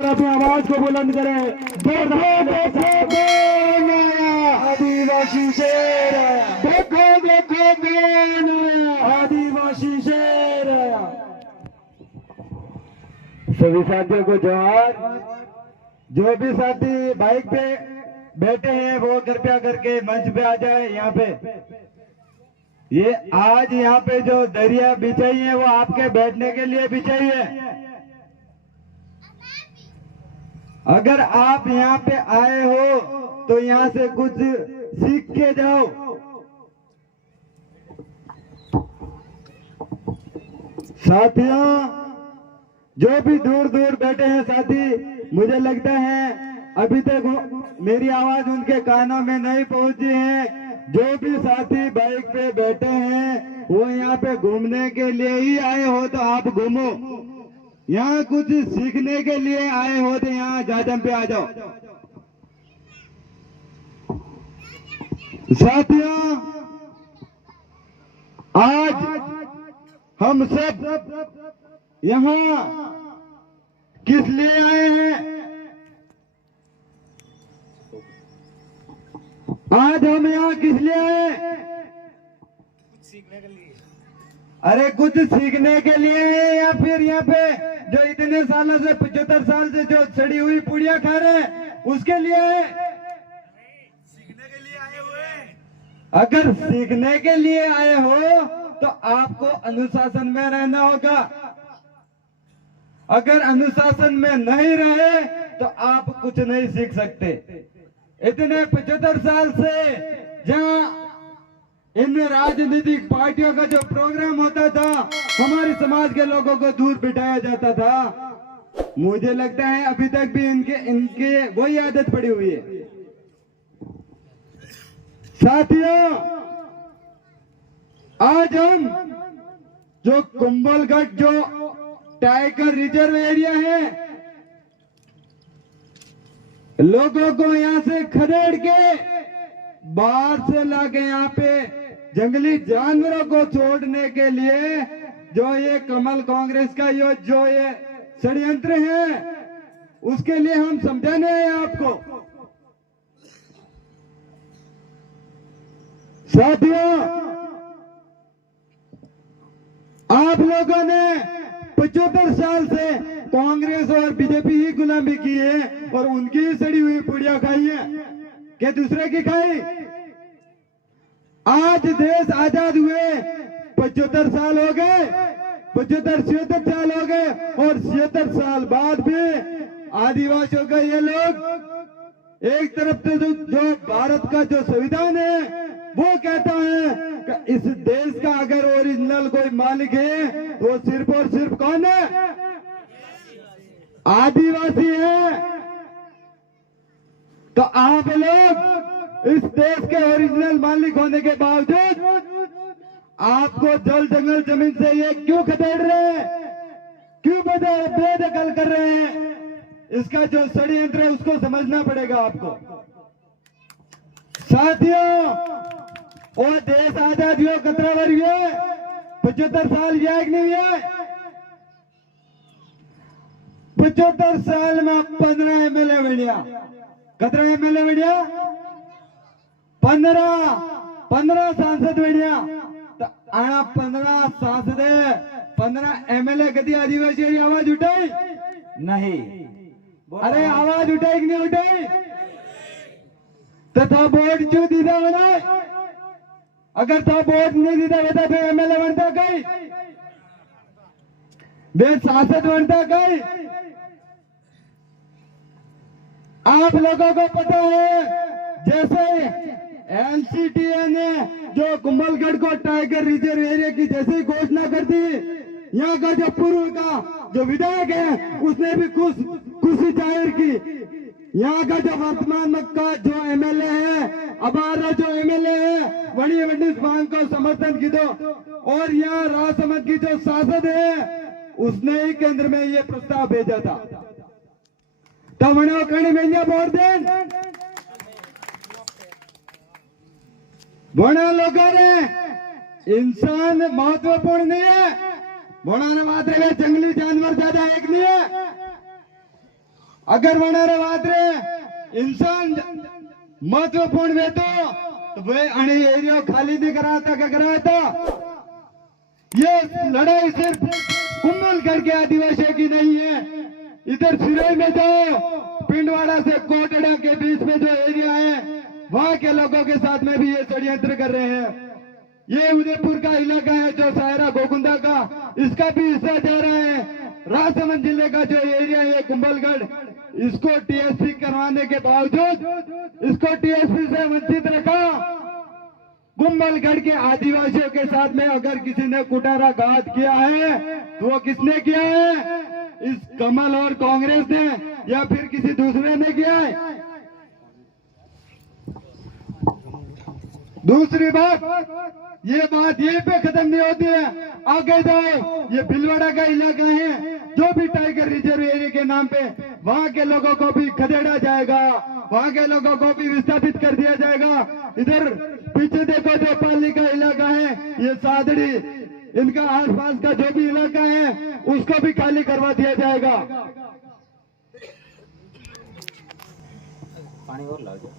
अपनी आवाज को बुलंद करें। देखो कौन आया, आदिवासी शेर आया। देखो कौन आया, आदिवासी शेर आया। सभी साथियों को जोहार। जो भी साथी बाइक पे बैठे हैं वो कृपया करके मंच पे आ जाए। यहाँ पे ये आज यहाँ पे जो दरिया बिछाई है वो आपके बैठने के लिए बिछाई है। अगर आप यहाँ पे आए हो तो यहाँ से कुछ सीख के जाओ। साथियों, जो भी दूर दूर बैठे हैं साथी, मुझे लगता है अभी तक मेरी आवाज उनके कानों में नहीं पहुंची है। जो भी साथी बाइक पे बैठे हैं वो यहाँ पे घूमने के लिए ही आए हो तो आप घूमो। यहाँ कुछ सीखने के लिए आए हो तो यहाँ जाजम पे आ जाओ। साथियों, आज हम सब यहाँ किस लिए आए हैं? आज हम यहाँ किस लिए आए? कुछ सीखने के लिए। अरे कुछ सीखने के लिए है या फिर यहाँ पे जो इतने सालों से 75 साल से जो सड़ी हुई पुड़िया खा रहे हैं उसके लिए है? सीखने के लिए आए हुए। अगर सीखने के लिए आए हो तो आपको अनुशासन में रहना होगा। अगर अनुशासन में नहीं रहे तो आप कुछ नहीं सीख सकते। इतने 75 साल से जहाँ इन राजनीतिक पार्टियों का जो प्रोग्राम होता था हमारे समाज के लोगों को दूर बिठाया जाता था। मुझे लगता है अभी तक भी इनके वही आदत पड़ी हुई है। साथियों, आज हम जो कुंभलगढ़ जो टाइगर रिजर्व एरिया है, लोगों को यहाँ से खदेड़ के बाहर से लाके यहाँ पे जंगली जानवरों को छोड़ने के लिए जो ये कमल कांग्रेस का जो ये षड्यंत्र है उसके लिए हम समझाने हैं आपको। साथियों, आप लोगों ने 75 साल से कांग्रेस और बीजेपी ही गुलामी की है और उनकी ही सड़ी हुई पुड़िया खाई है क्या दूसरे की खाई? आज देश आजाद हुए 75 साल हो गए, 76 साल हो गए और 76 साल बाद भी आदिवासियों का ये लोग एक तरफ से जो भारत का जो संविधान है वो कहता है कि इस देश का अगर ओरिजिनल कोई मालिक है तो वो सिर्फ और सिर्फ कौन है? आदिवासी है। तो आप लोग इस देश के ओरिजिनल मालिक होने के बावजूद आपको जल जंगल जमीन से ये क्यों खदेड़ रहे हैं, क्यों बेदखल कर रहे हैं? इसका जो षड्यंत्र है उसको समझना पड़ेगा आपको। साथियों, वो देश आजाद हुआ कितना वर्ष हुए? 75 साल हुआ कि नहीं हुआ? 75 साल में 15 एमएलए बढ़िया। कितना एमएलए बढ़िया? 15 सांसद बढ़िया। तो आना 15 सांसद 15 एमएलए कभी आदिवासी आवाज उठाई नहीं? अरे आवाज उठाई कि नहीं उठाई? तथा वोट क्यों दीदा बनाए? अगर था वोट नहीं दीदा बता फिर एमएलए बनता कहीं, वे सांसद बनता कहीं? आप लोगों को पता है जैसे एनसीटीए ने जो कुंभलगढ़ को टाइगर रिजर्व एरिया की जैसी घोषणा कर दी, यहाँ का जो पूर्व का जो विधायक है उसने भी खुशी जाहिर की। यहाँ का जो वर्तमान का जो एमएलए है, अबारा जो एमएलए है वही इस मांग को समर्थन की दो। और यहाँ राजसमंद की जो सांसद है उसने ही केंद्र में ये प्रस्ताव भेजा था। तब कणी में वोट दें बोना लोगों ने इंसान महत्वपूर्ण नहीं है, बोना ने मात्र जंगली जानवर ज्यादा एक नहीं है। अगर बनारे वात्रे इंसान महत्वपूर्ण वे तो वे अणे एरिया खाली नहीं कराता क्या कराता। ये लड़ाई सिर्फ कुंभलगढ़ के आदिवासियों की नहीं है। इधर सिरोही में जो पिंडवाड़ा से कोटड़ा के बीच में जो एरिया है वहां के लोगों के साथ में भी ये षड्यंत्र कर रहे हैं। ये उदयपुर का इलाका है जो सायरा गोकुंदा का, इसका भी हिस्सा जा रहा है। राजसमंद जिले का जो एरिया है कुंभलगढ़, इसको टीएसपी करवाने के बावजूद इसको टीएसपी से वंचित रखा। कुंभलगढ़ के आदिवासियों के साथ में अगर किसी ने कुटारा घात किया है तो वो किसने किया है? इस कमल और कांग्रेस ने या फिर किसी दूसरे ने किया है। दूसरी बात ये पे खत्म नहीं होती है। आगे जाओ, ये भीलवाड़ा का इलाका है, जो भी टाइगर रिजर्व एरिया के नाम पे वहां के लोगों को भी खदेड़ा जाएगा, वहां के लोगों को भी विस्थापित कर दिया जाएगा। इधर पीछे देखो जो पाली का इलाका है, ये सादड़ी, इनका आसपास का जो भी इलाका है उसको भी खाली करवा दिया जाएगा। पानी और लाओ।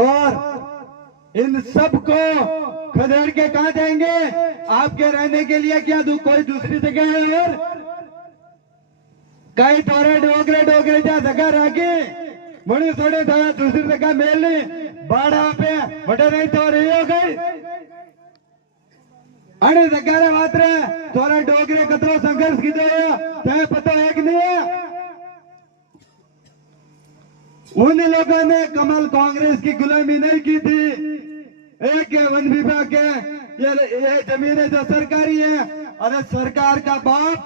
और इन सबको खदेड़ के कहां जाएंगे? आपके रहने के लिए क्या कोई दूसरी जगह है? और कई थोड़े डोगरे जा जगह राखी बड़ी थोड़े थोड़ा दूसरी जगह मेली बाड़ा पे बड़े नहीं तो रही हो गई। अरे जगह बात रहे थोड़ा डोगरे कतरो संघर्ष की तो पता है कि नहीं है? उन लोगों ने कमल कांग्रेस की गुलामी नहीं की थी। एक वन विभाग के ये जमीनें जो सरकारी है, अरे सरकार का बाप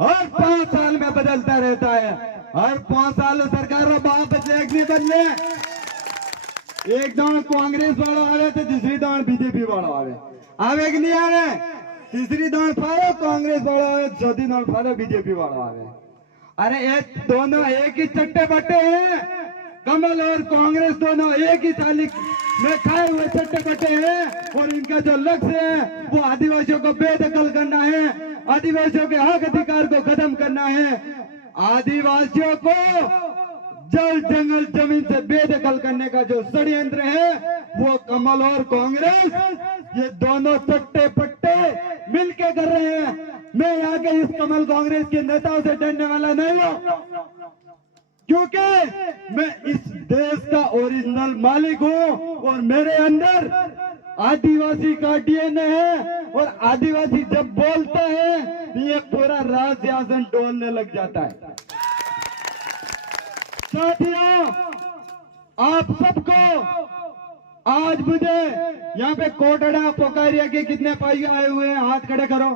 हर 5 साल में बदलता रहता है। हर 5 साल सरकार का बाप एक नहीं बदले। एक दौड़ कांग्रेस वाला आवे तो दूसरी दौड़ बीजेपी वाला आवे कि नहीं आवे? तीसरी दौड़ फाड़ो कांग्रेस वाला आवे, चौथी दौड़ फाड़ो बीजेपी वाला आवे। अरे ये दोनों एक ही चट्टे बट्टे हैं। कमल और कांग्रेस दोनों एक ही थाली में खाए हुए चट्टे बट्टे हैं। और इनका जो लक्ष्य है वो आदिवासियों को बेदखल करना है, आदिवासियों के हक अधिकार को खत्म करना है, आदिवासियों को जल जंगल जमीन से बेदखल करने का जो षड्यंत्र है वो कमल और कांग्रेस ये दोनों चट्टे पट्टे मिलके कर रहे हैं। मैं यहाँ के इस कमल कांग्रेस के नेताओं से डरने वाला नहीं हूँ, क्योंकि मैं इस देश का ओरिजिनल मालिक हूँ और मेरे अंदर आदिवासी का डीएनए है। और आदिवासी जब बोलता है तो ये पूरा राज सिंहासन डोलने लग जाता है। साथियों, आप सबको आज मुझे यहाँ पे कोटड़ा पोकारिया के कितने भाई आए हुए हैं? हाथ खड़े करो।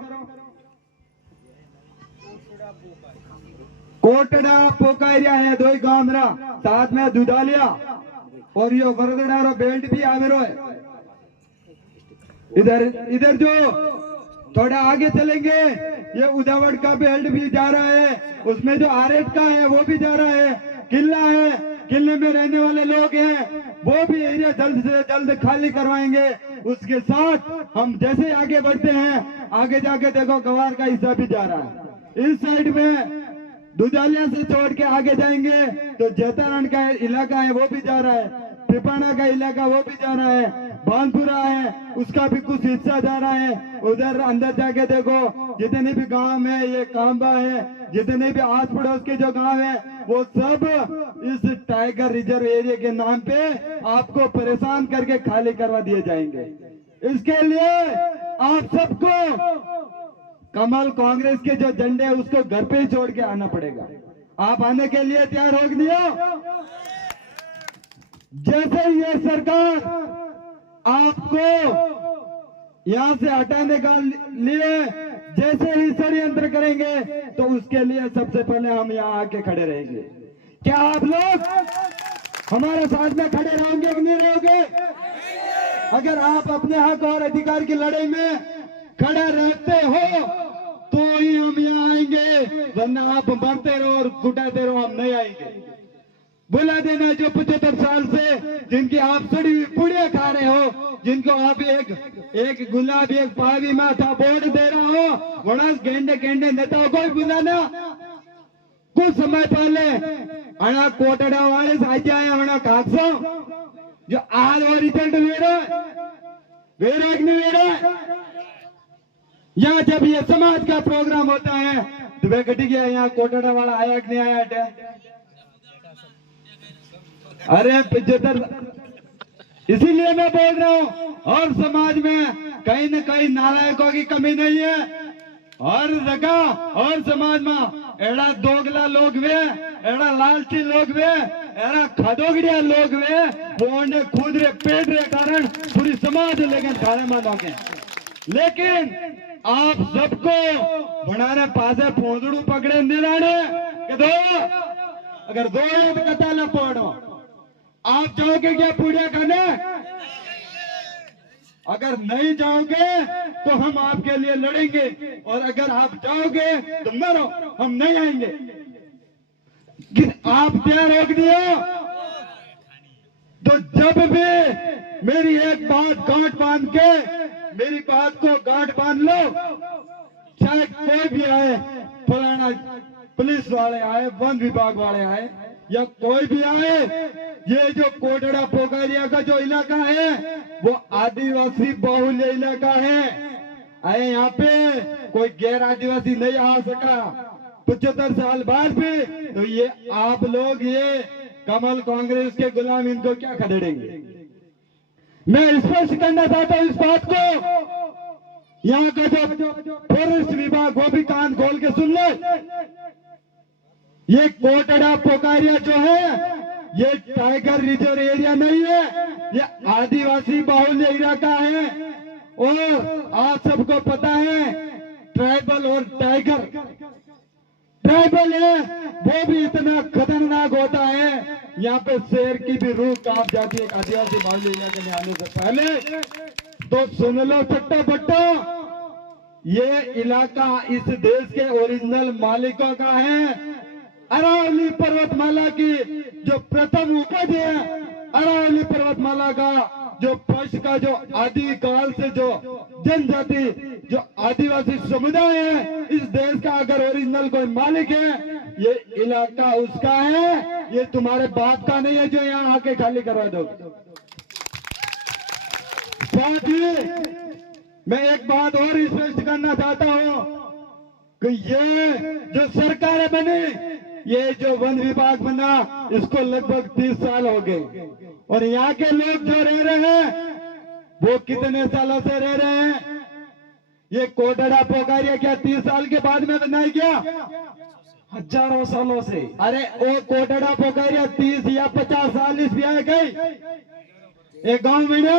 कोटड़ा पोकारिया है दो ही गांव मेरा, साथ में दुधालिया और ये वरदड़ा और बेल्ट भी आवेरो है। इधर जो थोड़ा आगे चलेंगे ये उदावड़ का बेल्ट भी जा रहा है, उसमें जो आरेट का है वो भी जा रहा है। किला है, किले में रहने वाले लोग हैं वो भी एरिया जल्द से जल्द खाली करवाएंगे। उसके साथ हम जैसे आगे बढ़ते हैं, आगे जाके देखो गवार का हिस्सा भी जा रहा है। इस साइड में दुधालिया से छोड़ के आगे जाएंगे तो जैतारण का इलाका है वो भी जा रहा है, पिपाना का इलाका वो भी जा रहा है, बानपुरा है उसका भी कुछ हिस्सा जा रहा है। उधर अंदर जाके देखो जितने भी गांव है, ये कांबा है, जितने भी आस पड़ोस के जो गांव है वो सब इस टाइगर रिजर्व एरिया के नाम पे आपको परेशान करके खाली करवा दिए जाएंगे। इसके लिए आप सबको कमल कांग्रेस के जो झंडे है उसको घर पे ही छोड़ के आना पड़ेगा। आप आने के लिए तैयार हो दिया? जैसे ये सरकार आपको यहां से हटाने का लिए जैसे ही षड्यंत्र करेंगे तो उसके लिए सबसे पहले हम यहां आके खड़े रहेंगे। क्या आप लोग हमारे साथ में खड़े रहोगे कि नहीं रहोगे? अगर आप अपने हक और अधिकार की लड़ाई में खड़े रहते हो तो ही हम यहाँ आएंगे, वरना आप मरते रहो और घुटाते रहो, हम नहीं आएंगे। बुला देना जो 75 साल से जिनकी आप सड़ी हुई पुड़िया खा रहे हो, जिनको आप एक गुलाब एक पावी माथा बोर्ड दे रहा हो, वड़ा गेंडे गेंडे नेताओं को भी बुलाना। कुछ समय पहले अणा कोटड़ा वाले साहित्य आया अणा कागसो जो आज और रिजल्ट वेरे यहाँ जब ये समाज का प्रोग्राम होता है तो वे घटी गया यहाँ कोटड़ा वाला आया कि नहीं आया? अरे 75 इसीलिए मैं बोल रहा हूँ और समाज में कहीं न कहीं नालायकों की कमी नहीं है। और जगह और समाज में एड़ा दोगला लोग वे, एड़ा लालची लोग वे, एड़ा खदोगड़िया लोग वे, वो ने खुद रे पेट रे कारण पूरी समाज लेकिन खाने में दोगे। लेकिन आप सबको बनाने पासे फोंदड़ू पकड़े निराने के दो अगर दो तो कथा न पड़ो। आप जाओगे क्या पूजा खाने? अगर नहीं जाओगे तो हम आपके लिए लड़ेंगे और अगर आप जाओगे तो मरो, हम नहीं आएंगे। कि आप क्या रोक दिया? तो जब भी मेरी एक बात गांठ बांध के मेरी बात को गांठ बांध लो, चाहे कोई भी आए, फलाना पुलिस वाले आए, वन विभाग वाले आए या कोई भी आए, ये जो कोटड़ा पोखरिया का जो इलाका है वो आदिवासी बाहुल्य इलाका है। आए यहाँ पे कोई गैर आदिवासी नहीं आ सका 75 साल बाद भी। तो ये आप लोग ये कमल कांग्रेस के गुलाम इनको क्या खदेड़ेंगे? मैं स्पष्ट करना चाहता हूँ इस बात को। यहाँ का जो फॉरेस्ट विभाग वो भी कान खोल के सुन ले। ये कोटड़ा पोखरिया जो है ये टाइगर रिजर्व एरिया नहीं है, ये आदिवासी बाहुल्य इलाका है। और आप सबको पता है ट्राइबल और टाइगर, ट्राइबल है वो भी इतना खतरनाक होता है, यहाँ पे शेर की भी रूह कांप जाती है आदिवासी बाहुल्य इलाके में आने से पहले। तो सुन लो चट्टा बट्टा, ये इलाका इस देश के ओरिजिनल मालिकों का है। अरावली पर्वतमाला की जो प्रथम उपज है, अरावली पर्वतमाला का जो पक्ष का जो आदिकाल से जो जनजाति जो आदिवासी समुदाय है इस देश का अगर ओरिजिनल कोई मालिक है, ये इलाका उसका है, ये तुम्हारे बाप का नहीं है जो यहाँ आके खाली करवा दो। साथ ही मैं एक बात और स्पष्ट करना चाहता हूँ कि ये जो सरकार बनी, ये जो वन विभाग बना इसको लगभग 30 साल हो गए और यहाँ के लोग जो रह रहे हैं वो कितने सालों से रह रहे हैं? ये कोटड़ा पोखरिया क्या 30 साल के बाद में बनाई क्या? हजारों सालों से। अरे वो कोटड़ा पोखरिया 30 या 50 साल इस ब्याह गई एक गांव में ना,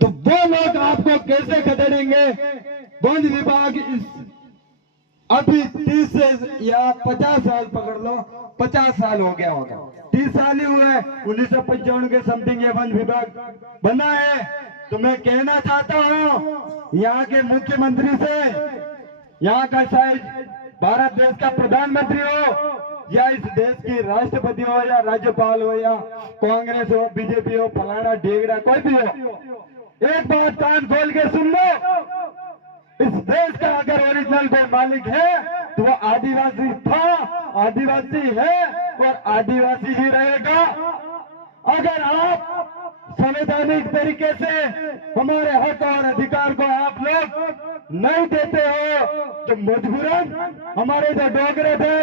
तो वो लोग आपको कैसे खदेड़ेंगे? वन विभाग अभी 30 से या 50 साल पकड़ लो, 50 साल हो गया होगा, 30 साल ही हुए 1955 के समथिंग ये वन विभाग बना है। तो मैं कहना चाहता हूँ यहाँ के मुख्यमंत्री से, यहाँ का शायद भारत देश का प्रधानमंत्री हो या इस देश की राष्ट्रपति हो या राज्यपाल हो या कांग्रेस हो, बीजेपी हो, फलाना ढेगड़ा कोई भी हो, एक बात कान खोल के सुन लो, इस देश का अगर ओरिजिनल कोई मालिक है तो वो आदिवासी था, आदिवासी है और आदिवासी ही रहेगा। अगर आप संवैधानिक तरीके से हमारे हक और अधिकार को आप लोग नहीं देते हो तो मजबूरन हमारे जो डोगरे थे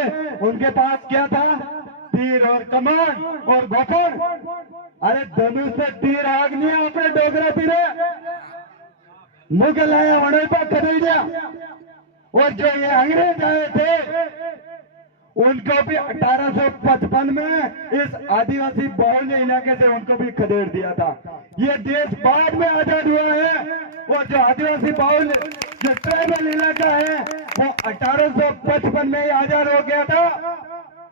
उनके पास क्या था? तीर और कमान और गोफन। अरे धनुष से तीर आग नहीं अपने डोगरा तीरे मुगल आया वड़े पर खरीदा। और जो ये अंग्रेज आए थे उनको भी 1855 में इस आदिवासी बाहुल्य इलाके से उनको भी खदेड़ दिया था। ये देश बाद में आजाद हुआ है और जो आदिवासी बाहुल्य जो ट्राइबल इलाका है वो 1855 में ही आजाद हो गया था।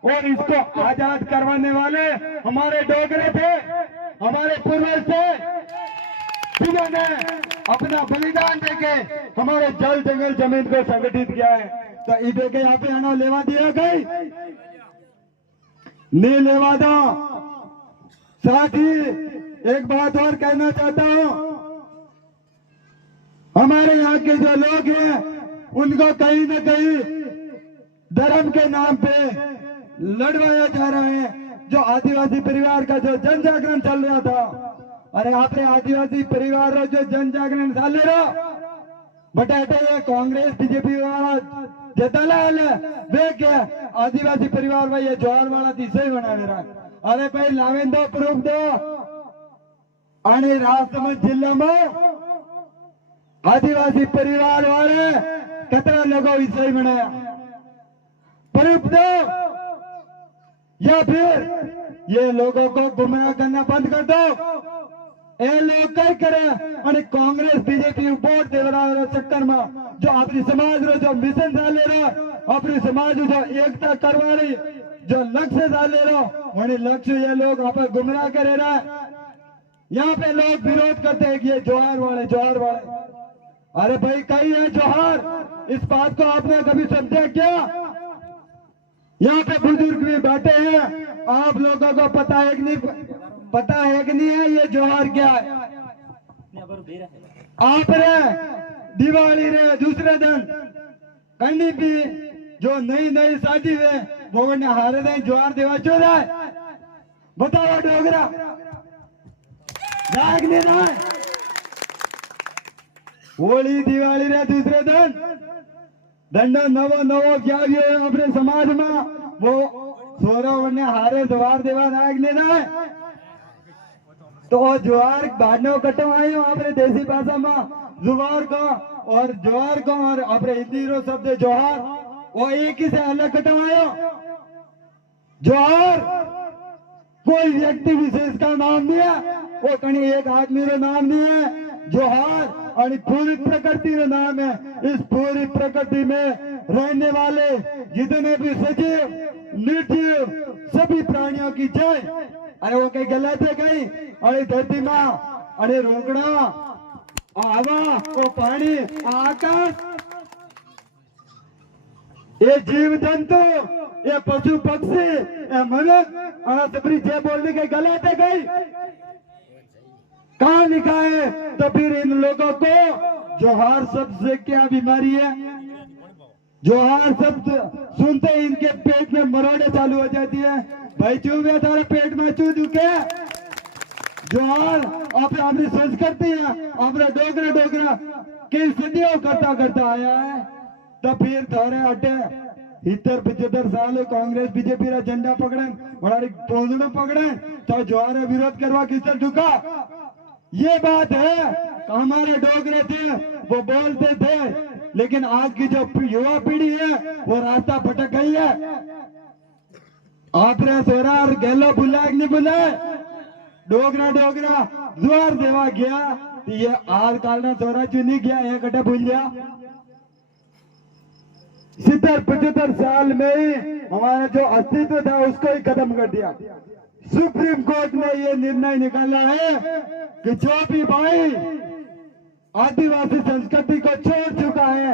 और इसको आजाद करवाने वाले हमारे डोगरे थे, हमारे पूर्वज थे, जिन्होंने अपना बलिदान देके हमारे जल जंगल जमीन को संगठित किया है। तो ईदे के यहाँ पे आना लेवा दिया गई नहीं लेवा दो। साथ ही एक बात और कहना चाहता हूं, हमारे यहाँ के जो लोग हैं उनको कहीं न कहीं धर्म के नाम पे लड़वाया जा रहा है। जो आदिवासी परिवार का जो जन जागरण चल रहा था, अरे आपने आदिवासी परिवार रो जो जन जागरण चाले रो बटाटे ये कांग्रेस बीजेपी वाला जताला वे क्या आदिवासी परिवार भाई ये ज्वार वाला तीसरे ही बना रहा। अरे भाई लावेन दो प्रूफ दो आणि राजसमंद जिल्हा में आदिवासी परिवार वाले कितना लोगों विषय बनाया प्रूफ दो, या फिर ये लोगों को गुमराह करना बंद कर दो। ये लोग कई करे आणि कांग्रेस बीजेपी वोट देवरा चक्कर में जो अपनी समाज रो जो मिशन डाले रहा अपनी समाज जो एकता करवा रही जो लक्ष्य डाले रहा वही लक्ष्य ये लोग आप गुमराह करे रहा। यहाँ पे लोग विरोध करते हैं कि ये जोहार वाले। अरे भाई कई है जोहार, इस बात को आपने कभी समझा क्या? यहाँ पे बुजुर्ग भी बैठे हैं, आप लोगों को पता है कि नहीं है ये जोहार क्या है? आप रे दिवाली रे दूसरे दिन कहीं भी जो नई शादी है वो ने हारे दिन जोहार देवा चो रहा है। बताओ डोगरा जाग नहीं रहा है। होली दिवाली रे दूसरे दिन दंड नवो क्या अपने समाज में वो सोरा ने हारे जोहार देवा नायक ने ना तो ज्वार भानो कटवायो अपने देसी भाषा में जुवार को और ज्वार को और अपने हिंदी रो शब्द जोहार वो एक ही से अलग कटवायो। जोहार कोई व्यक्ति विशेष का नाम नहीं है, वो कहीं एक आदमी रो नाम नहीं है। जोहार और पूरी प्रकृति का नाम है। इस पूरी प्रकृति में रहने वाले जितने भी सजीव निर्जीव सभी प्राणियों की जय। अरे वो कहीं गलत है कहीं? अरे धरती माँ, अरे रोकड़ा, हवा, वो पानी, आकाश, ये जीव जंतु, ये पशु पक्षी, ये मनुष्य सबरी जय बोलने के गलत है कहीं? कहाँ लिखा है? तो फिर इन लोगों को जोहार शब्द से क्या बीमारी है? जोहार शब्द सुनते इनके पेट में मरोड़े चालू हो जाती है। भाई चूब है तारे पेट में चू दुखे। जोहार अपनी संस्कृति है, अपना डोगरा कई सदियों करता आया है। तो फिर थारे अटे 70-75 साल कांग्रेस बीजेपी रा झंडा पकड़े बड़ा पोजड़ो पकड़े तो जोहार विरोध करवा किससे झुका? ये बात है हमारे डोगरे थे वो बोलते थे, लेकिन आज की जो युवा पीढ़ी है वो रास्ता भटक गई है। आपने सोरा और गहलो बुलाए नहीं बुलाए? डोगरा जोहार देवा गया तो ये आज काल ना सोरा चुनी गया एक अड्डा भूल गया। 70-75 साल में ही हमारा जो अस्तित्व था उसको ही खत्म कर दिया। सुप्रीम कोर्ट ने ये निर्णय निकाला है कि जो भी भाई आदिवासी संस्कृति को छोड़ चुका है,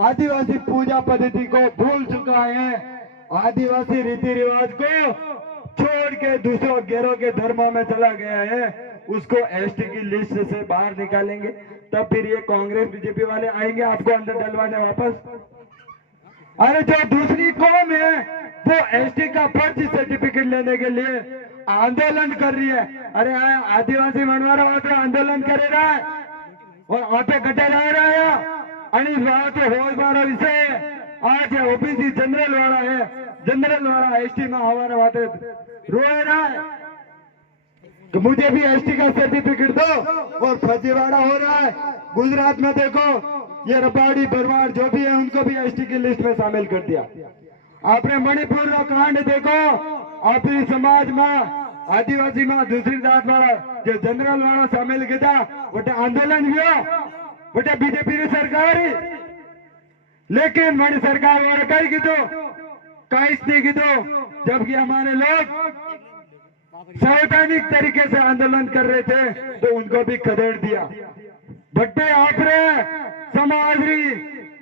आदिवासी पूजा पद्धति को भूल चुका है, आदिवासी रीति रिवाज को छोड़ के दूसरों गैरों के धर्मों में चला गया है, उसको एसटी की लिस्ट से बाहर निकालेंगे। तब फिर ये कांग्रेस बीजेपी वाले आएंगे आपको अंदर डलवाने वापस। अरे जो दूसरी कौम है वो एसटी का फर्जी सर्टिफिकेट लेने के लिए आंदोलन कर रही है। अरे आदिवासी मनवारा वहां पे आंदोलन करे रहा है और वहां पे कटे रहा है आणि वहां पे होश मारा विषय आज ओबीसी जनरल वाला एसटी में हमारा वहां पे रोए रहा है तो मुझे भी एसटी का सर्टिफिकेट दो और फर्जीवाड़ा हो रहा है। गुजरात में देखो ये रबाड़ी भरवाड़ जो भी है उनको भी एसटी की लिस्ट में शामिल कर दिया। आपने मणिपुर का कांड देखो, अपनी समाज में आदिवासी में दूसरी जात वाला जो जनरल वाला शामिल किया वो आंदोलन हुआ वो बीजेपी की सरकार ही, लेकिन मणि सरकार वाला कहीं कीधो कहीं नहीं कीधो, जबकि हमारे लोग संवैधानिक तरीके से आंदोलन कर रहे थे तो उनको भी खदेड़ दिया। बट्टे आपने समाज री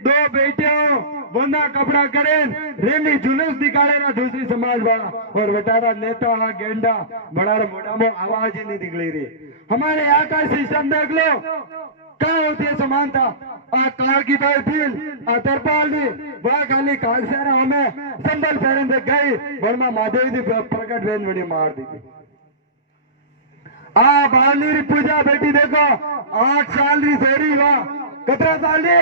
दो बेटियों बंदा कपड़ा करें रैली जुलूस निकाले ना दूसरी समाज वाला और बेटारा नेता गेंडा बड़ा मोटा मो आवाज ही नहीं निकली रही। हमारे यहाँ का सिस्टम देख लो, क्या होती है समानता? कार की बात फील तरपाल वह खाली कागसारा हमें संबल पैरन से गई वर्मा माधवी दी प्रकट वेन बड़ी मार दी थी। बावली पूजा बेटी देखो 8 साल री सोरी वाह कतरा साल री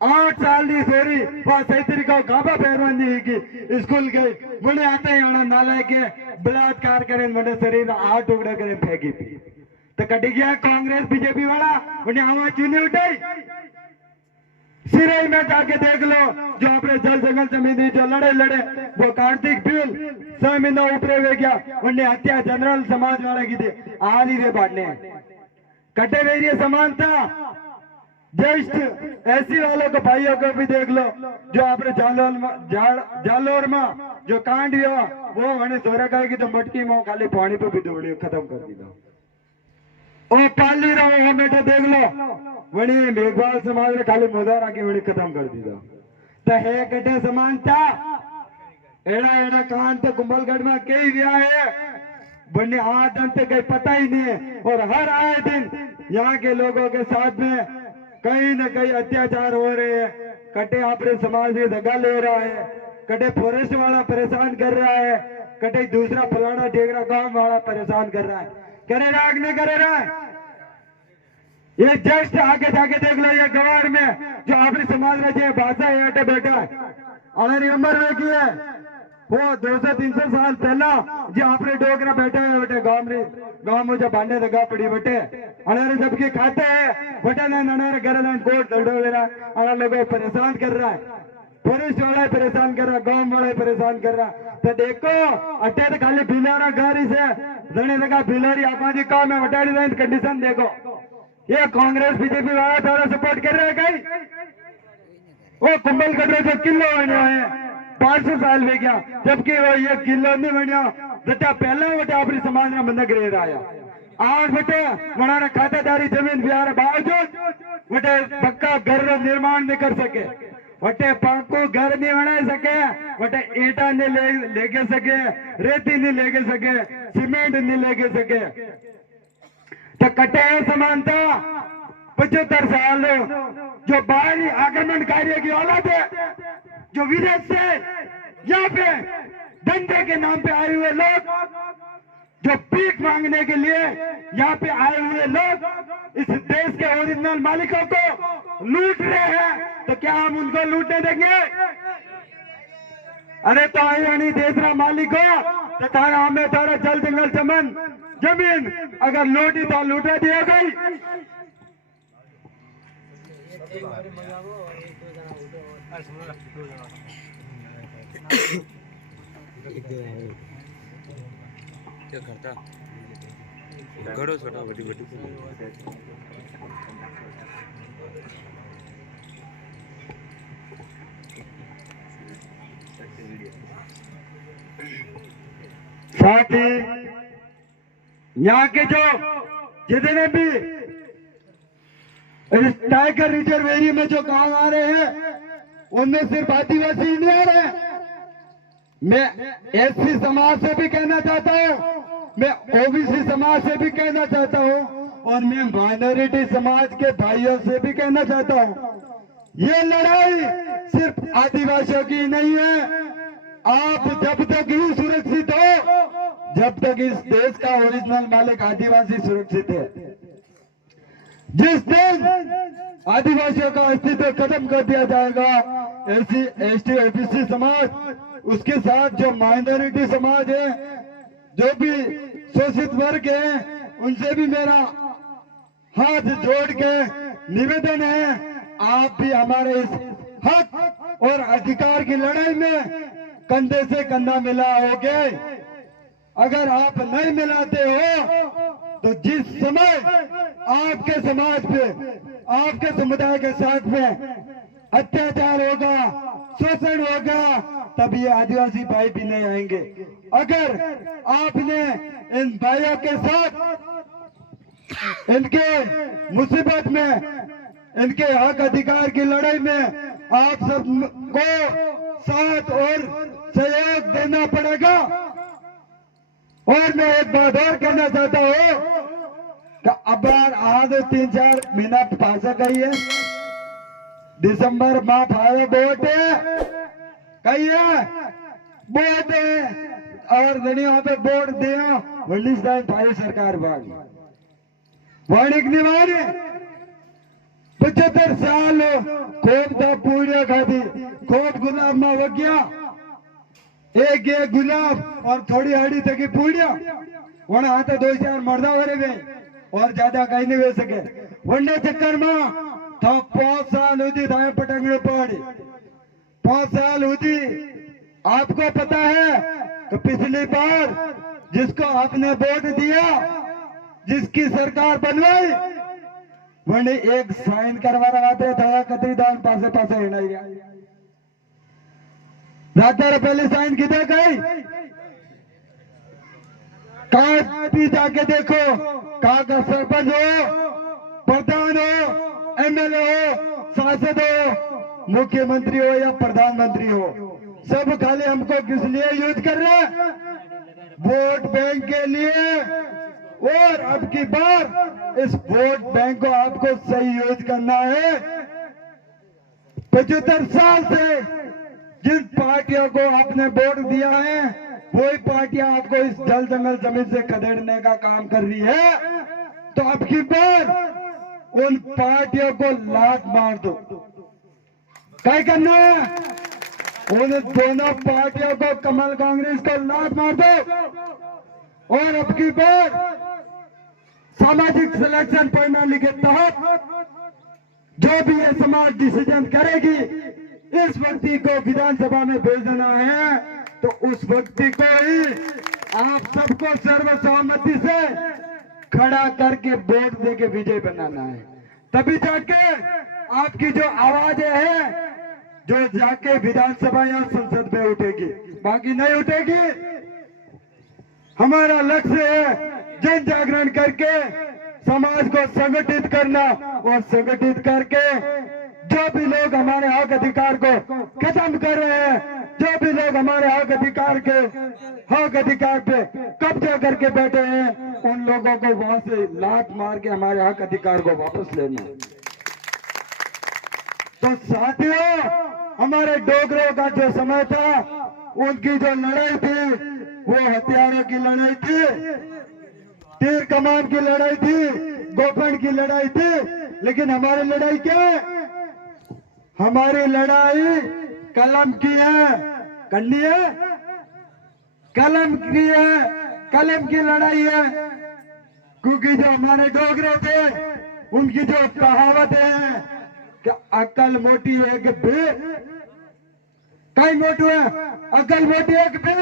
8 साल री सोरी वाह सही तरीका गाबा पैरवानी की स्कूल गई बड़े आते ही होना नाले के बलात्कार करें बड़े शरीर 8 टुकड़े करें फेंकी थी तो कटी गया कांग्रेस बीजेपी वाला बड़े आवाज चुनी उठाई। सिरे में जाके देख लो जो अपने जल जंगल जमीन जो लड़े वो कार्तिक बिल 6 महीना ऊपरे हुए गया उन्हें हत्या जनरल समाज वाले की थी आदि वे बांटने कटे वेरिय समानता ज्येष्ठ ऐसी वालों को भाइयों को भी देख लो जो अपने जालोर में जो कांड हुआ वो मैंने सोरा कहा कि तो मटकी में खाली पानी पे भी दौड़ी खत्म कर दी था ओ पाली रहो वो बेटा देख लो वही मेघवाल समाज ने खाली मुदारा की वही खत्म कर दी था तो है कटे समानता एड़ा एड़ा कांड तो कुंभलगढ़ में कई व्याह है बन्ने आज अंत कहीं पता ही नहीं है और हर आए दिन यहाँ के लोगों के साथ में कहीं न कहीं अत्याचार हो रहे हैं। कटे अपने समाज में दगा ले रहा है कटे फॉरेस्ट वाला परेशान कर रहा है कटे दूसरा फलाना ढेगरा गांव वाला परेशान कर रहा है करे राग नहीं करे रहा है। ये जस्ट आगे जाके देख लो ये गवार में जो अपने समाज में जो भाषा है बैठा है हमारी उम्र में की है वो 200-300 साल पहला जो अपने डोगरा बैठे है बेटे गांव में जो बांधे दगा पड़ी बेटे हमारे जबकि खाते हैं बेटे ने हमारे घर में कोट दौड़ो मेरा हमारे लोगों परेशान कर रहा है पुलिस वाला परेशान कर रहा गांव वाला परेशान कर रहा तो देखो अट्टे तो खाली बिलारा गाड़ी से जने लगा बिलारी आबादी का में वटाड़ी कंडीशन देखो ये कांग्रेस बीजेपी वाला थोड़ा सपोर्ट कर रहा है कहीं वो कुंभलगढ़ जो किलो बने है 500 साल में गया जबकि वो ये किलो नहीं बनिया बेटा पहला बेटा अपनी समाज में बंधक रह रहा है आज बेटे हमारा खातेदारी जमीन बिहार बावजूद बेटे पक्का घर निर्माण नहीं कर सके वटे पाको घर नहीं बना सके वटे ईटा नहीं लेके सके रेती नहीं लेके सके सीमेंट नहीं लेके सके तो कटे समानता 75 साल जो बाहरी आक्रमणकारियों की औलाद है जो विदेश से यहाँ पे धंधे के नाम पे आए हुए लोग जो भीख मांगने के लिए यहाँ पे आए हुए लोग इस देश के ओरिजिनल मालिकों को लूट रहे हैं तो क्या हम उनको लूटने देंगे? अरे तो आई देशरा मालिक हो तो थारा हमें थारा जल जंगल चमन जमीन अगर लूटी तो लूटा दिया गई क्या करता गड़ो छोटा बड़ी बड़ी साथ ही यहाँ के जो जितने भी टाइगर रिजर्व एरिया में जो गांव आ रहे हैं उनमें सिर्फ आदिवासी नहीं आ रहे हैं। मैं एससी समाज से भी कहना चाहता हूँ मैं ओबीसी समाज से भी कहना चाहता हूँ और मैं माइनॉरिटी समाज के भाइयों से भी कहना चाहता हूँ ये लड़ाई सिर्फ आदिवासियों की नहीं है। आप जब तक ही सुरक्षित हो जब तक इस देश का ओरिजिनल मालिक आदिवासी सुरक्षित है। जिस दिन आदिवासियों का अस्तित्व खत्म कर दिया जाएगा एससी एसटी ओबीसी समाज उसके साथ जो माइनॉरिटी समाज है जो भी शोषित वर्ग है उनसे भी मेरा हाथ जोड़ के निवेदन है आप भी हमारे इस हक और अधिकार की लड़ाई में कंधे से कंधा मिलाओगे। अगर आप नहीं मिलाते हो तो जिस समय आपके समाज पे आपके समुदाय के साथ में अत्याचार होगा शोषण होगा तब ये आदिवासी भाई भी नहीं आएंगे। अगर आपने इन भाइयों के साथ इनके मुसीबत में इनके हक अधिकार की लड़ाई में आप सबको साथ और सहयोग देना पड़ेगा। और मैं एक बात और कहना चाहता हूँ अब आज 3-4 महीना पासा कही है दिसंबर माह फावे वोट कही है वोट और गणी वहां पे वोट दिया वल्ली फाइव सरकार भाग वाणिक निवार 75 साल खूब तो पूड़िया खाती खूब गुलाब में हो गया एक गुलाब और थोड़ी हड़ी तक पूड़िया वहां हाथ 2-4 मर्दा भरे गए और ज्यादा कहीं नहीं हो सके वनडे चक्कर में तो 5 साल हुई था पटंगड़े पड़ी 5 साल हुई आपको पता है कि पिछली बार जिसको आपने वोट दिया जिसकी सरकार बनवाई वने एक साइन करवा रहा था कतरी दान पासे पासे हिड़ाई रात पहले साइन किधर गई कहा भी जाके देखो कहा का सरपंच हो प्रधान हो एमएलए हो सांसद हो मुख्यमंत्री हो या प्रधानमंत्री हो सब खाली हमको किस लिए यूज कर रहे हैं वोट बैंक के लिए और अब की बार इस वोट बैंक को आपको सही यूज करना है 75 साल से जिन पार्टियों को आपने वोट दिया है वही पार्टियां आपको इस जल जंगल जमीन से खदेड़ने का काम कर रही है तो अब की बार उन पार्टियों को लात मार दो क्या करना है उन दोनों पार्टियों को कमल कांग्रेस को लात मार दो और अब की बार सामाजिक सिलेक्शन प्रणाली के तहत जो भी ये समाज डिसीजन करेगी इस व्यक्ति को विधानसभा में भेजना है तो उस व्यक्ति को ही आप सबको सर्वसहमति से खड़ा करके वोट देके विजय बनाना है तभी जाके आपकी जो आवाजें हैं जो जाके विधानसभा या संसद में उठेगी बाकी नहीं उठेगी हमारा लक्ष्य है जन जागरण करके समाज को संगठित करना और संगठित करके जो भी लोग हमारे हक अधिकार को खत्म कर रहे हैं जो भी लोग हमारे हक अधिकार पे कब्जा करके बैठे हैं उन लोगों को वहां से लात मार के हमारे हक अधिकार को वापस लेना है तो साथियों हमारे डोगरों का जो समय था उनकी जो लड़ाई थी वो हथियारों की लड़ाई थी तीर कमान की लड़ाई थी गोफन की लड़ाई थी लेकिन हमारी लड़ाई क्या है हमारी लड़ाई कलम की है करनी है कलम की है कलम की लड़ाई है क्योंकि जो हमारे डोगरे थे उनकी जो कहावत है कि अकल मोटी है कि बे कई मोटू है अकल मोटी है कि बे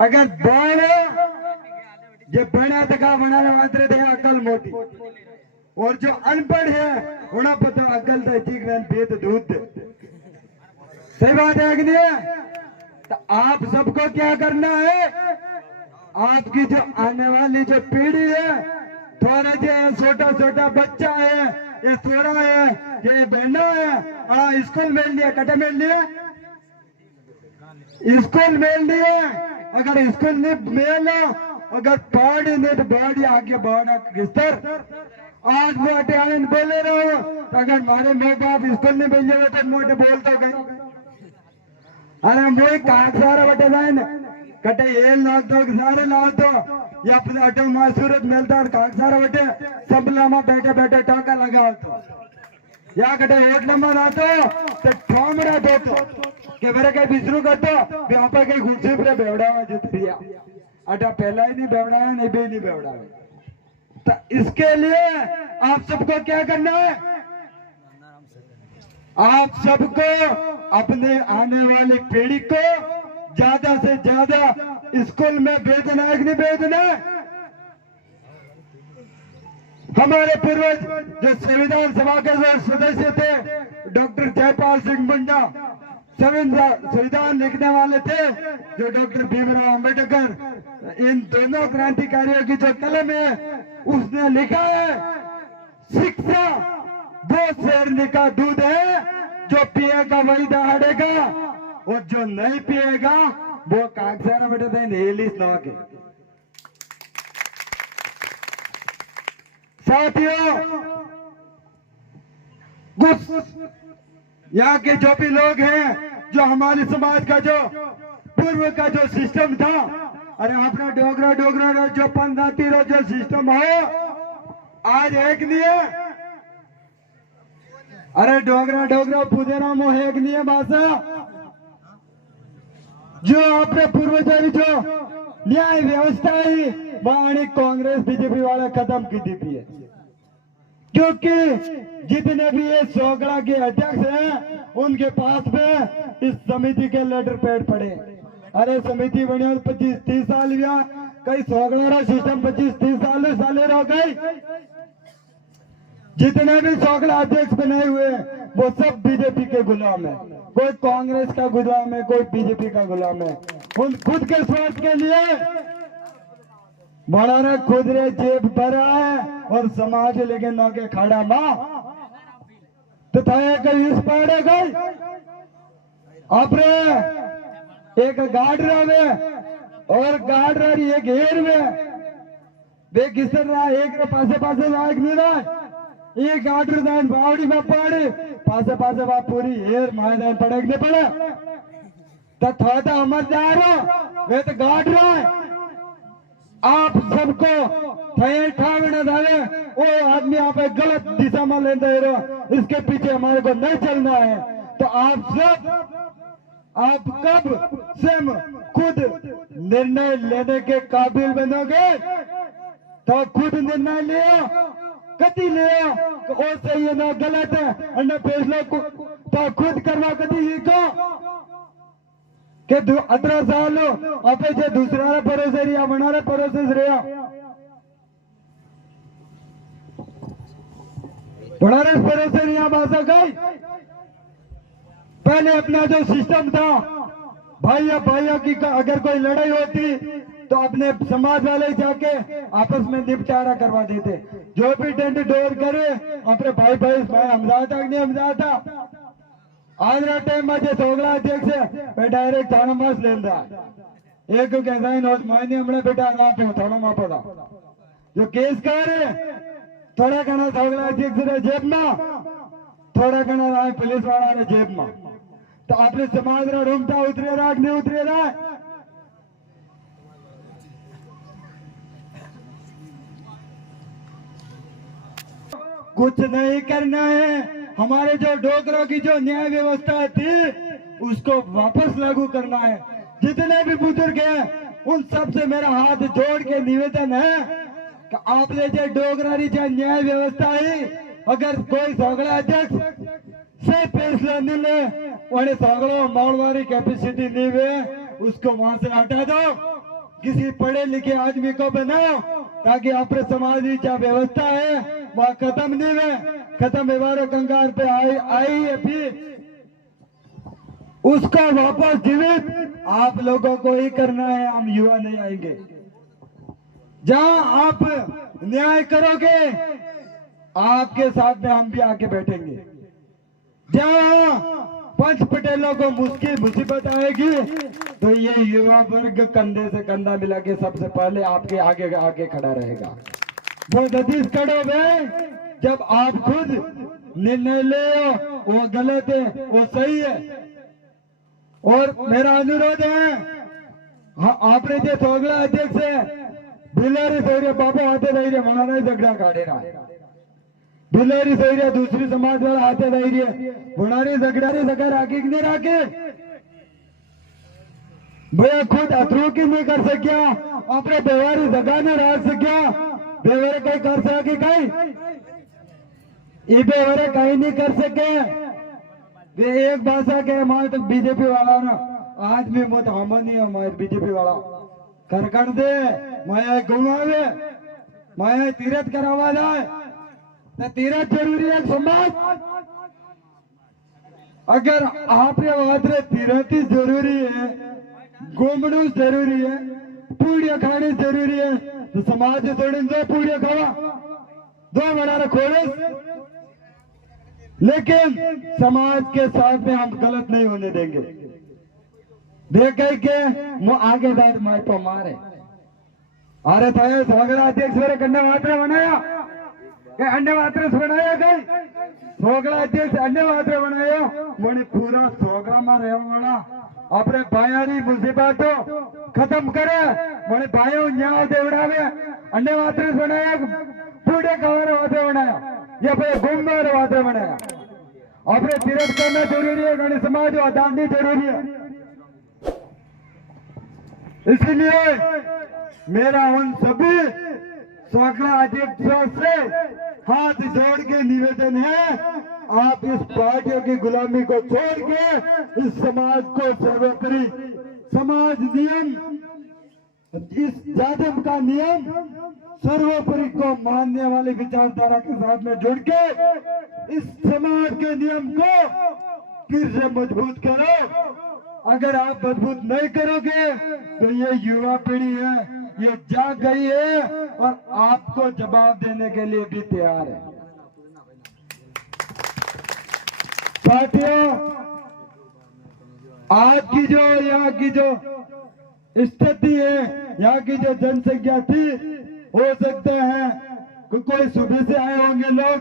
अगर बाण जो बना तका बनाने वाले थे अकल मोटी और जो अनपढ़ है उन्हें पता अकल तो ठीक बेद दूध सही बात है कि नहीं तो आप सबको क्या करना है आपकी जो आने वाली जो पीढ़ी है थोड़ा जो छोटा छोटा बच्चा है ये थोड़ा है ये बहना है स्कूल में लिया कटे में लिया स्कूल में लिए अगर स्कूल नहीं मेला अगर पढ़ी नहीं तो बढ़ी आगे बढ़ा किस्तर आज मोटे आनंद बोले रहो अगर हमारे माँ बाप स्कूल में भेजे हुए तो मोटे बोलते गए अरे मोई काट सारा बटे जाए कटे ये लाख दो सारे लाख दो या अपने अटल मासूरत मिलता और काट सारा बटे सब लामा बैठे बैठे टाका लगा तो या कटे होटल में रहते तो ठोमड़ा दो तो के मेरे कहीं बिजरू कर दो यहाँ पर कहीं घुसी पर बेवड़ा हुआ जित दिया अटा पहला ही नहीं बेवड़ा है नहीं भी नहीं बेवड़ा है तो इसके लिए आप सबको क्या करना है आप सबको अपने आने वाली पीढ़ी को ज्यादा से ज्यादा स्कूल में भेजना है कि नहीं भेजना हमारे पूर्वज जो संविधान सभा के जो सदस्य थे डॉक्टर जयपाल सिंह मुंडा संविधान लिखने वाले थे जो डॉक्टर भीमराव अंबेडकर इन दोनों क्रांतिकारियों की जो कलम है उसने लिखा है शिक्षा दो शेरनी का दूध है जो पिएगा वही दहाड़ेगा और जो नहीं पिएगा वो कागजारा बैठे थे नेलिस नवा के साथियों, कुछ यहाँ के जो भी लोग हैं, जो हमारे समाज का जो पूर्व का जो सिस्टम था, अरे अपना डोगरा डोगरा रो जो पंचायती रो जो सिस्टम हो, आज एक नहीं है। अरे डोगरा डोगरा पुदेरा मोह एक नहीं है भाषा। जो अपने पूर्वजों जो न्याय व्यवस्था ही वहां कांग्रेस बीजेपी वाले खत्म की दी है, क्योंकि जितने भी ये सोगड़ा के अध्यक्ष हैं उनके पास में इस समिति के लेटर पैड पड़े। अरे समिति बनी 25-30 साल या कई सोगड़ा सिस्टम 25-30 साल रह गई। जितने भी सोगड़ा अध्यक्ष बने हुए वो सब बीजेपी के गुलाम है, कोई कांग्रेस का गुलाम है, कोई बीजेपी का गुलाम है। उन खुद के स्वार्थ के लिए बड़ा ने खुद रे जेब भरा है और समाज लेके नौ के खड़ा मां तो इस पाड़े गई अपने एक गार्ड रहे और गार्ड रही एक हेर में वे किसर रहा एक रे पासे पासे लायक नहीं रहा। ये गार्ड दान बावड़ी में पड़े पासे पासे बा पूरी हेर मैदान पड़े पड़े तो थोड़ा अमर जा रहा वे तो गार्ड रहा है। आप सबको ठावना दावे वो आदमी आप गलत दिशा में ले दे रहे, इसके पीछे हमारे को नहीं चलना है। तो आप सब आप कब से खुद निर्णय लेने के काबिल बनोगे तो खुद निर्णय लियो, कति लियो वो सही है ना गलत है अन्य फैसला तो खुद करवा कति ही को के 18 साल अपे जे दूसरा परोसे रिया बनारे परोसे रिया बनारस परोसे रिया भाषा गई। पहले अपना जो सिस्टम था भाइयों की अगर कोई लड़ाई होती तो अपने समाज वाले जाके आपस में निपटारा करवा देते। जो भी टेंट डोर करे अपने भाई हमजाता नहीं हमजाता। आज ना टाइम में जो सोगला अध्यक्ष है डायरेक्ट थाना मास लेता एक कहता है नोट मायने हमने बेटा ना पे थाना मा पड़ा जो केस कर थोड़ा घना सोगला अध्यक्ष रे जेब में थोड़ा घना रहा पुलिस वाला रे जेब में तो आपने समाज रा रूमता उतरे रहा नहीं उतरे रहा। कुछ नहीं करना है, हमारे जो डोगरों की जो न्याय व्यवस्था थी उसको वापस लागू करना है। जितने भी बुजुर्ग हैं उन सब से मेरा हाथ जोड़ के निवेदन है कि आपने जो डोगरारी जो न्याय व्यवस्था है अगर कोई सोगड़ा अध्यक्ष से फैसला नहीं ले उन्हें सोगड़ा मारवाड़ी कैपेसिटी नहीं है उसको वहां से हटा दो, किसी पढ़े लिखे आदमी को बनाओ ताकि अपने समाज की जो व्यवस्था है वह खत्म नहीं है। खत्म व्यवहारों कंगार पे आई है भी उसका वापस जीवित आप लोगों को ही करना है, हम युवा नहीं आएंगे। जहां आप न्याय करोगे आपके साथ में हम भी आके बैठेंगे। जहां पंच पटेलों को मुसीबत आएगी तो ये युवा वर्ग कंधे से कंधा मिला के सबसे पहले आपके आगे आगे खड़ा रहेगा। वो दधीस खड़ो में जब आप खुद निर्णय ले वो गलत है वो सही है। और मेरा अनुरोध है हाँ आपने जो सोगला अध्यक्ष है बिलारी सौर्य बाबा आते रहिए मनाना झगड़ा काटे रहा है बिलारी सौर्य दूसरी समाज वाला आते रहिए बुनारी झगड़ा जगह राखी नहीं राखे भैया खुद अथरू की नहीं कर सकिया अपने व्यवहारी जगह नहीं रख सकिया व्यवहार कहीं कर सके कहीं ये व्यवहार कहीं नहीं कर सके। वे एक भाषा के हमारे तो बीजेपी वाला ना आज भी मत हम नहीं हमारे बीजेपी वाला कर दे मैं घुमावे मैं तीरथ करावा जाए तो तीरथ जरूरी है समाज। अगर आपने बात रे तीरथ ही जरूरी है घूमना जरूरी है पूड़िया खानी जरूरी है तो समाज थोड़ी दो पूड़िया खावा दो बना खोले लेकिन समाज के साथ में हम गलत नहीं होने देंगे। देख के वो आगे बैठ मार तो मारे अरे था सोगड़ा अध्यक्ष मेरे कंडा मात्रा बनाया के अंडे मात्र बनाया गई सोगला देश अंडे मात्र बनाया मोने पूरा सोगला में रहने वाला अपने भाई मुसीबत खत्म करे मोने भाइयों न्याय देवड़ावे अंडे मात्र बनाया पूरे कवर वाते बनाया या फिर गुम्बार वाते बनाया अपने तीरथ करना जरूरी है गणेश समाज दांडी जरूरी है इसलिए मेरा उन सभी सोगला अध्यक्षों से हाथ जोड़ के निवेदन है आप इस पार्टियों की गुलामी को छोड़ के इस समाज को सर्वोपरि समाज नियम इस जातिम का नियम सर्वोपरि को मानने वाली विचारधारा के साथ में जुड़ के इस समाज के नियम को फिर से मजबूत करो। अगर आप मजबूत नहीं करोगे तो ये युवा पीढ़ी है ये जाग गई है और आपको जवाब देने के लिए भी तैयार है। साथियों आज की जो यहाँ की जो स्थिति है यहाँ की जो जनसंख्या थी हो सकता है कोई सुबह से आए होंगे लोग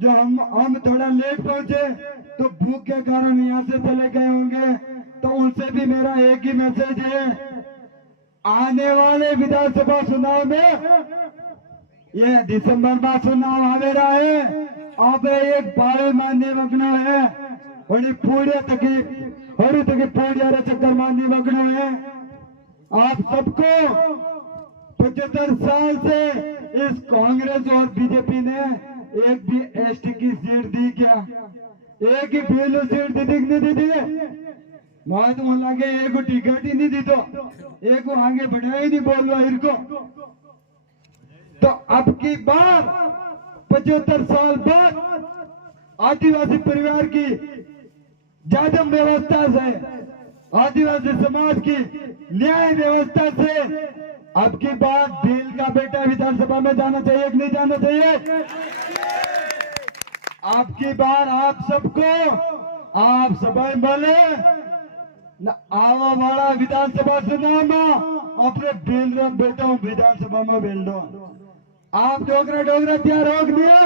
जो हम थोड़ा लेट पहुंचे तो भूख के कारण यहाँ से चले गए होंगे तो उनसे भी मेरा एक ही मैसेज है आने वाले विधानसभा चुनाव में ये दिसंबर में चुनाव आ रहा है आप एक बारे मानने वगना है और पूरे तक पूरे चक्कर मानने वगना है। आप सबको 75 साल से इस कांग्रेस और बीजेपी ने एक भी एसटी की सीट दी क्या एक ही पीएलओ सीट दी दी मैं तो लगे एक टिकट ही नहीं दी तो एक को आगे बढ़ाया ही नहीं बोल रहा इनको तो अब की बार 75 साल बाद आदिवासी परिवार की जाजम व्यवस्था से आदिवासी समाज की न्याय व्यवस्था से अब की बार बिल का बेटा विधानसभा में जाना चाहिए कि नहीं जाना चाहिए। अब की बार आप सबको आप सभी बोले आवा वाला विधानसभा चुनाव में अपने बिल बेटा विधानसभा में बिल दो आप डोगरा तैयार हो दिया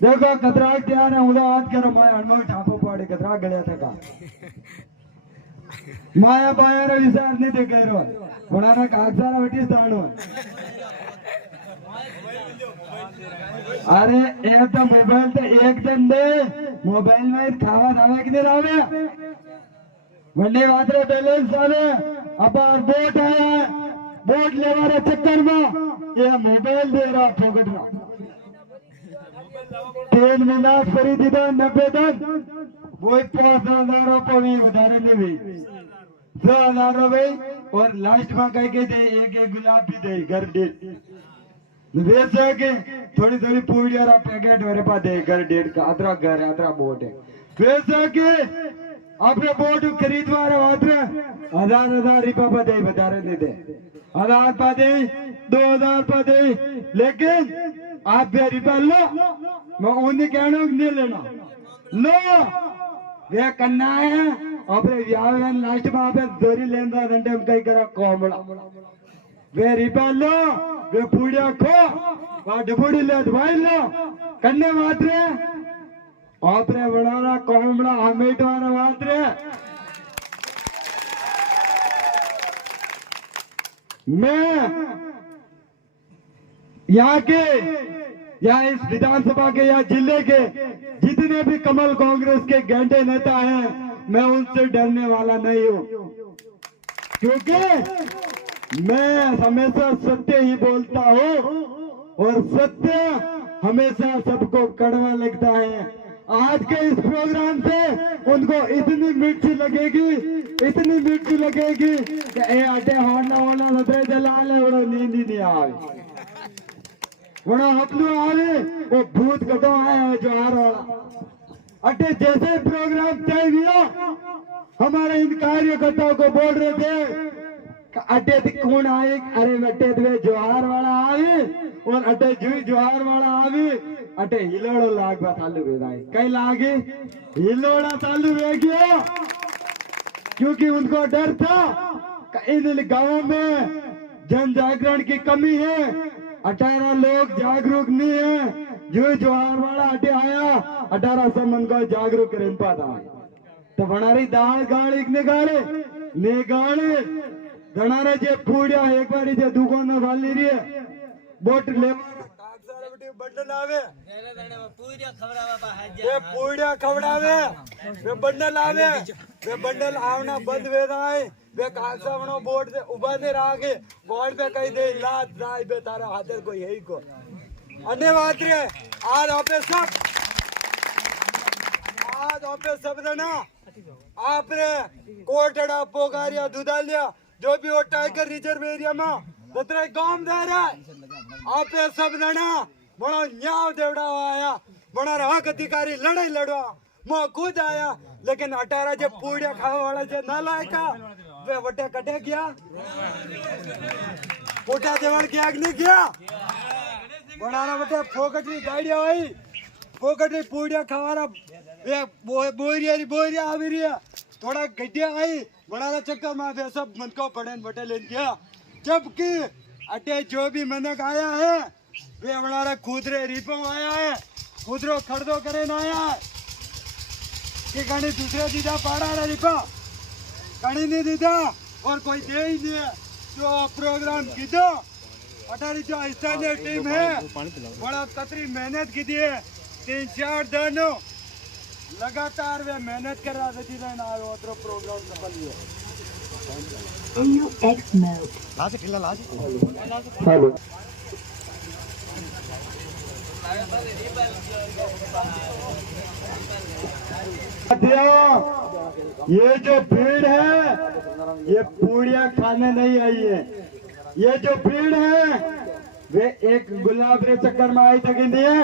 देखो कतराक तैयार है उदा हाथ करो माया हनुमान ठापो पाड़े कतराक गया था का माया बाया रे विचार नहीं दे कह रहा बनाना कागजारा बेटी स्थान अरे ये तो मोबाइल तो एक दिन दे मोबाइल में खावा दावे कि नहीं रावे वंडे वादरे बैलेंस आवे अपार बोट आया बोट लेवारे चक्कर में ये मोबाइल दे रहा फोकट में 3 महीना फरी दीदा 90 दिन वही 5,000 रुपये उधारे नहीं हुई 2,000 रुपये और लास्ट में कह के दे एक गुलाब भी दे घर डेट वेच के थोड़ी थोड़ी पूरी और पैकेट मेरे पास दे घर डेट का अतरा घर अतरा बोट है वेच के अपने बोट खरीदवा रहे 1,000 रुपया दे बता रहे दे 1,000 पा दे 2,000 पा दे लेकिन आप रुपया लो मैं उन्हें कहना नहीं लेना लो वे करना है अपने व्याह लास्ट में आप दोरी लेना घंटे में कहीं करा कोमड़ा वे रुपया लो वे पूड़िया खो वहां डबूड़ी ले दवाई लो करने मात्र आपने बनाना कोमड़ा हमेट वाला मात्र मैं यहाँ के या इस विधानसभा के या जिले के जितने भी कमल कांग्रेस के गैंडे नेता हैं मैं उनसे डरने वाला नहीं हूं क्योंकि मैं हमेशा सत्य ही बोलता हूं और सत्य हमेशा सबको कड़वा लगता है। आज के इस प्रोग्राम से उनको इतनी मिर्ची लगेगी कि ए अटे होना लतरे जला ले बड़ा नींद ही नहीं आवे बड़ा हपलू आवे वो भूत कटो आया जोहार वाला अटे जैसे प्रोग्राम तय हुआ हमारे इन कार्यकर्ताओं को बोल रहे थे अटे कौन आए अरे अटे जोहार वाला आवे और अटे जुई जोहार वाला आवे अटे हिलोड़ो लाग चालू हो कई लागे हिलोड़ा चालू हो गया क्योंकि उनको डर था इन गांवों में जन जागरण की कमी है 18 लोग जागरूक नहीं है। जो जोहार वाला हटे आया 18 सब मन को जागरूक करें पाता तो बनारी दाल गाड़ी ने गाड़े गणारे जे पूड़िया एक बारी जे दुकान में वाली रही है बोट ले बंडल आवे पूड़िया खवड़ावे वे बंडल आवे वे बंडल आवना बंद वे राय वे कागसा बनो बोट से उबा दे रागे बोर्ड पे कही दे लात राय बे तारा हाथर कोई है ही को धन्यवाद रे आज ऑफिस सब देना आपने कोटड़ा पोगारिया दुधालिया जो भी वो टाइगर रिजर्व एरिया में जितने गांव दे रहा है आप सब देना बड़ा न्याय देवड़ा आया बड़ा हक अधिकारी लड़ाई लड़वा मैं खुद आया लेकिन 18 जब पूड़िया खावा वाला जो न लायका वे वटे कटे गया पोटा देवल गया नहीं गया बनाना बटे फोकटी गाड़िया आई फोकटी पूड़िया खावा वे बोरिया आ रही है थोड़ा गड्डिया आई बनाना चक्कर में वे सब मन को पड़े बटे ले गया जबकि अटे जो भी मनक आया है वे हमारा खुदरे रिपो आया है खुदरो खड़दो करे ना आया है कि कहीं दूसरे दीदा पाड़ा रहा रिपा कहीं नहीं दीदा और कोई दे ही नहीं है जो प्रोग्राम की दो 18 जो स्थानीय टीम है बड़ा कतरी मेहनत की दी है 3-4 दिन लगातार वे मेहनत कर रहा था प्रोग्राम सफल हेलो ये जो भीड़ है ये पूड़िया खाने नहीं आई है ये जो भीड़ है वे एक गुलाब के चक्कर में आई थकी है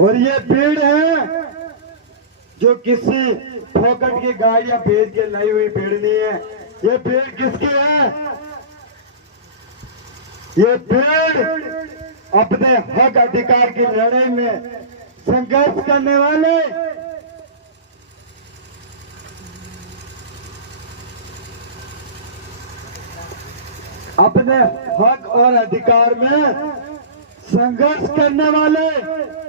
और ये भीड़ है जो किसी फोकट की गाड़ियां भेज के लाई हुई भीड़ नहीं है ये भीड़ किसकी है ये भीड़ अपने हक अधिकार की लड़ाई में संघर्ष करने वाले अपने हक और अधिकार में संघर्ष करने वाले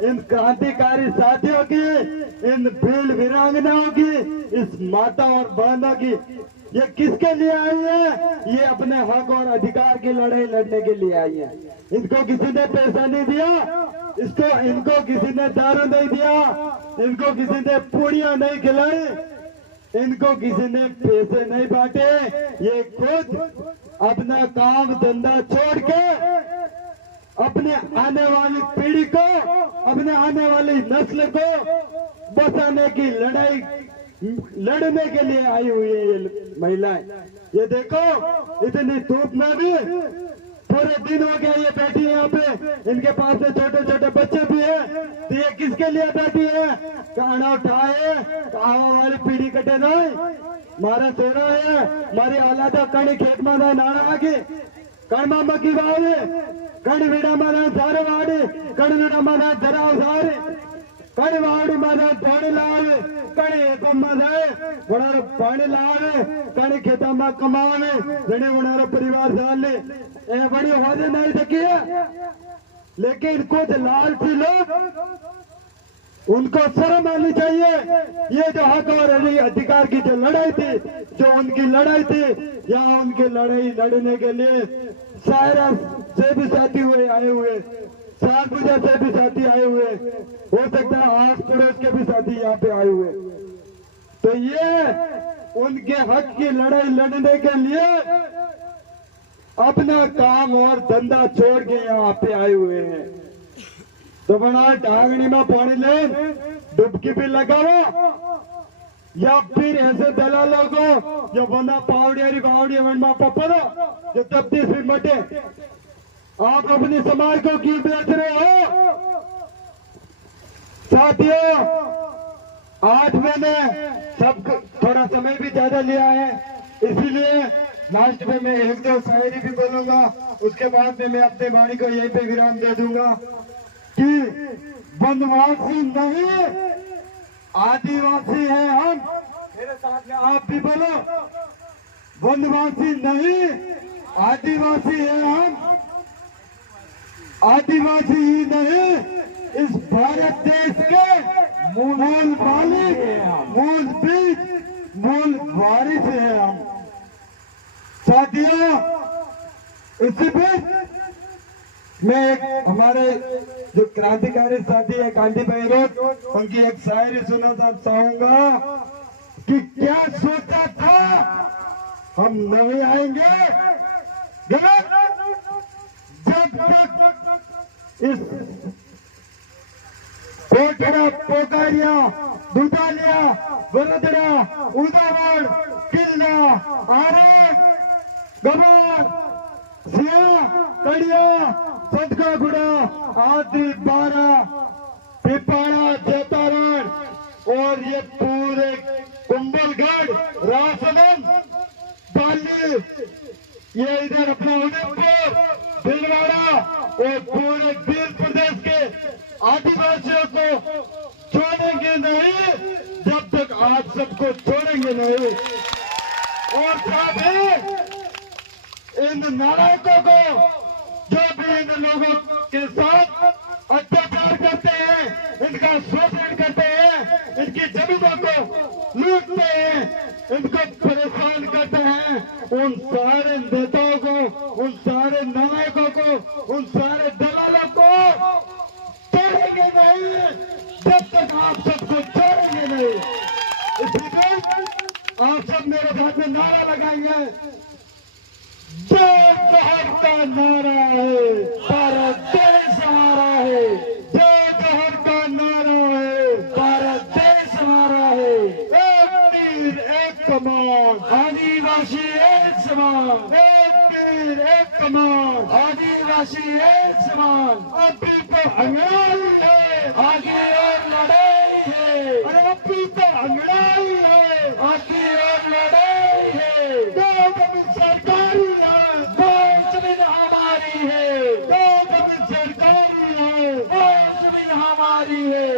इन क्रांतिकारी साथियों की इन भीड़ वीरांगनाओं की इस माता और बहनों की ये किसके लिए आई है ये अपने हक और अधिकार की लड़ाई लड़ने के लिए आई है इनको किसी ने पैसा नहीं दिया इनको किसी ने दारू नहीं दिया इनको किसी ने पूड़ियां नहीं खिलाई इनको किसी ने पैसे नहीं बांटे ये खुद अपना काम धंधा छोड़ के अपने आने वाली पीढ़ी को अपने आने वाली नस्ल को बचाने की लड़ाई लड़ने के लिए आई हुई है ये महिलाएं ये देखो इतनी धूप में भी पूरे दिन हो गया ये बैठी है यहाँ पे इनके पास में छोटे छोटे बच्चे भी है तो ये किसके लिए बैठी है काना उठाए आवा वाली पीढ़ी कटे जाए मारा सोना है मारी औलादा कणी खेत में नाड़ा आगे कणमा मकी वावे कण वीड़ा मारा सारे वाड़े कण वीड़ा मारा जरा सारे कण वाड़ी मारा पानी लावे कण एक जाए वनार पानी लावे कण खेता में कमावे जने वनार परिवार साले ए बड़ी होदे नहीं सकी लेकिन कुछ लालची लोग उनको शर्म आनी चाहिए ये जो हक और अधिकार की जो लड़ाई थी जो उनकी लड़ाई थी यहाँ उनकी लड़ाई लड़ने के लिए सायरा से भी साथी हुए आए हुए सातपुजा से भी साथी आए हुए हो सकता है आस पड़ोस के भी साथी यहाँ पे आए हुए तो ये उनके हक की लड़ाई लड़ने के लिए अपना काम और धंधा छोड़ के यहाँ पे आए हुए हैं तो बना टांगनी में पानी ले डुबकी भी लगाओ या फिर ऐसे दलालों को जो बना पावड़ियारी में पपरो जो तब्दील भी मटे आप अपने समाज को क्यों बेच रहे हो साथियों आज मैंने सब थोड़ा समय भी ज्यादा लिया है इसीलिए लास्ट में मैं 1-2 शायरी भी बोलूंगा उसके बाद में मैं अपने वाणी को यहीं पे विराम दे दूंगा कि वनवासी नहीं आदिवासी हैं हम मेरे साथ में आप भी बोलो वनवासी नहीं आदिवासी है हम, आदिवासी ही नहीं इस भारत देश के मूल मालिक, मूल बीज, मूल वारिस है हम। साथियों, इसी बीच मैं एक हमारे जो क्रांतिकारी साथी है गांधी बहरोत, उनकी एक शायरी सुनाना चाहूंगा कि क्या सोचा था हम नहीं आएंगे, गलत जब तक इस पोखरा, पोकारिया, दुधालिया, वरदरा, उदावड़, किल्ला, आरे, गबर, सिया, कड़िया, सदकागुड़ा आदि 12 पिपाड़ा, जैतारण और ये पूरे कुंभलगढ़, राजसमंद, बाली, ये इधर अपना उदयपुर, भीलवाड़ा और पूरे बीर प्रदेश के आदिवासियों को छोड़ेंगे नहीं जब तक आप सबको छोड़ेंगे नहीं। और साथ ही इन नालायकों को, जो भी इन लोगों के साथ अत्याचार करते हैं, इनका शोषण करते हैं, इनकी जमीनों को लूटते हैं, इनको परेशान करते हैं, उन सारे नेताओं को, उन सारे नायकों को, उन सारे दलालों को छोड़ेंगे नहीं जब तक आप सबको छोड़ेंगे नहीं। इसलिए आप सब मेरे साथ में नारा लगाएंगे, जय जोहर का नारा है, भारत देश हमारा है। जय जोहर का नारा है, भारत देश हमारा है। एक तीर एक कमान, आदिवासी एक समान। एक तीर एक कमान, आदिवासी एक समान। अभी तो अंग्रेज है, आगे और लड़ाई है। अरे अभी तो अंग्रेज है, आगे और लड़ाई है। दो जमीन सरकारी है, दो जमीन हमारी है। दो जमीन सरकारी है, दो जमीन हमारी है।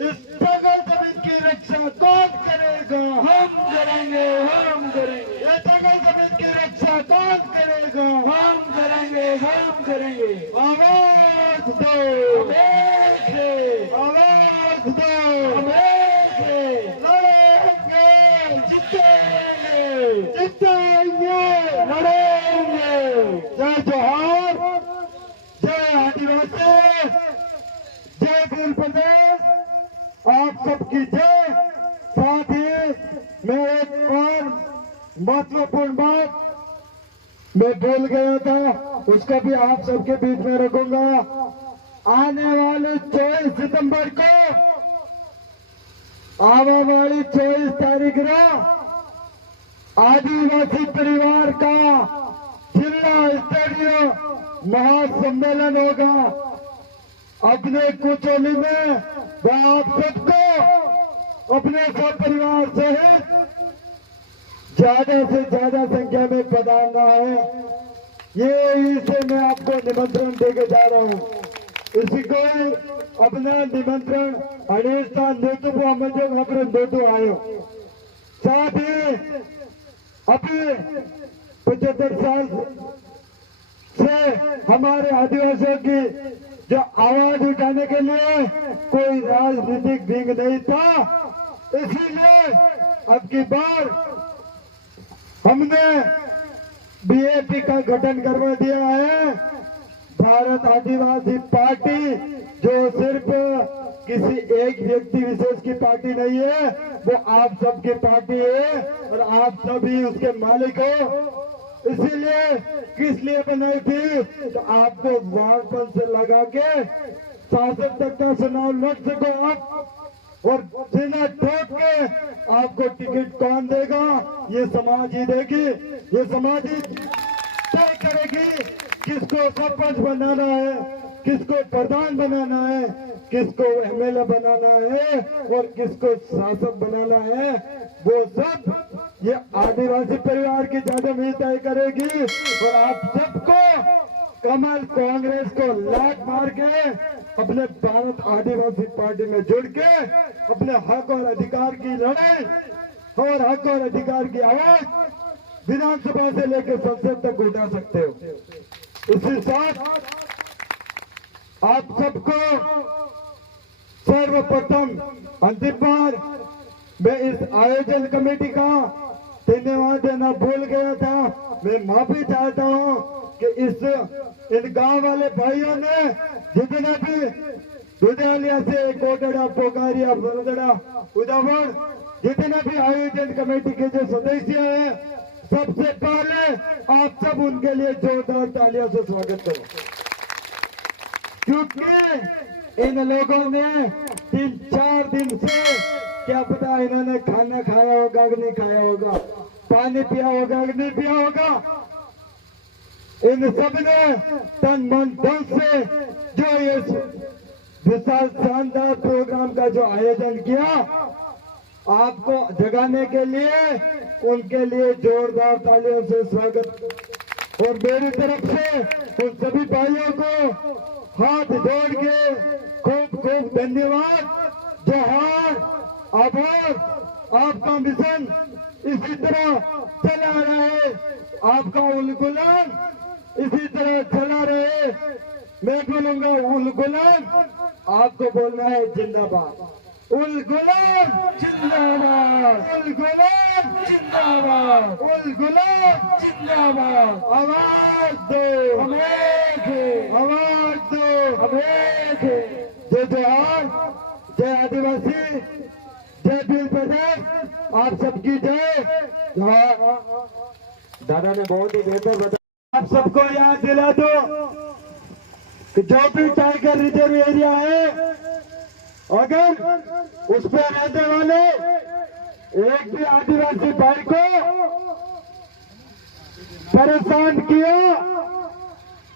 इस जगह जमीन की रक्षा कौन करेगा? हम करेंगे, हम करेंगे। ये जगह जमीन की रक्षा कौन करेगा? हम करेंगे, हम करेंगे। आवाज दो, आवाज दो, लड़ेंगे, जीतेंगे, जीतेंगे, लड़ेंगे। जय जोहार, जय आदिवासी, जय भील प्रदेश, आप सबकी जय। साथ ही मैं एक और महत्वपूर्ण बात मैं बोल गया था, उसको भी आप सबके बीच में रखूंगा। आने वाले 24 सितंबर को, आने वाली 24 तारीख को आदिवासी परिवार का जिला स्तरीय महासम्मेलन होगा अपने कुचोली में। वह आप सबको अपने सब परिवार सहित ज्यादा से ज्यादा संख्या में पधारना है। ये इसे मैं आपको निमंत्रण देके जा रहा हूँ। इसी को अपना निमंत्रण अनेस्ता नेतु नेतु आयो। साथ ही अभी 75 साल से हमारे आदिवासियों की जो आवाज उठाने के लिए कोई राजनीतिक विंग नहीं था, इसीलिए अब की बार हमने बीएपी का गठन करवा दिया है। भारत आदिवासी पार्टी, जो सिर्फ किसी एक व्यक्ति विशेष की पार्टी नहीं है, वो आप सबकी पार्टी है और आप सभी उसके मालिक हो। इसीलिए किस लिए बनाई थी? तो आपको वारपन से लगा के शासन तक का चुनाव लड़ सको आप, और सीना ठोक के आपको टिकट कौन देगा? ये समाज ही देगी। ये समाज ही तय करेगी किसको सरपंच बनाना है, किसको प्रधान बनाना है, किसको एमएलए बनाना है और किसको शासक बनाना है। वो सब ये आदिवासी परिवार की ज्यादा में तय करेगी। और आप सबको कमल कांग्रेस को लात मार के अपने भारत आदिवासी पार्टी में जुड़ के अपने हक और अधिकार की लड़ाई और हक और अधिकार की आवाज विधानसभा से लेकर संसद तक उठा सकते हो। इसी साथ आप सबको सर्वप्रथम अंतिम बार मैं इस आयोजन कमेटी का धन्यवाद देना भूल गया था। मैं माफी चाहता हूं कि इन गांव वाले भाइयों ने जितने भी दुधालिया से कोटड़ा, पोकारिया, बरगड़ा, उदावर जितने भी आयोजन कमेटी के जो सदस्य हैं, सबसे पहले आप सब उनके लिए जोरदार तालियों से स्वागत करो, क्योंकि इन लोगों ने 3-4 दिन से क्या पता इन्होंने खाना खाया होगा कि नहीं खाया होगा, पानी पिया होगा कि नहीं पिया होगा। इन सब ने तन मन धन से जो ये विशाल शानदार प्रोग्राम का जो आयोजन किया, आपको जगाने के लिए उनके लिए जोरदार तालियों से स्वागत। और मेरी तरफ से उन सभी भाइयों को हाथ जोड़ के खूब खूब धन्यवाद, जोहार, आभार। आपका मिशन इसी तरह चला रहे, आपका उलगुलान इसी तरह चला रहे। मैं बोलूंगा उलगुलान, आपको बोलना है जिंदाबाद। उलगुलान जिंदाबाद, उलगुलान जिंदाबाद, उलगुलान जिंदाबाद। आवाज दो हमें, आवाज दो हमें। जय जोहार, जय आदिवासी, जय भील प्रदेश, आप सबकी जय। दादा ने बहुत ही बेहतर बताया। आप सबको याद दिला दो कि जो भी टाइगर रिजर्व एरिया है, अगर उस पर रहने वाले एक भी आदिवासी भाई को परेशान किया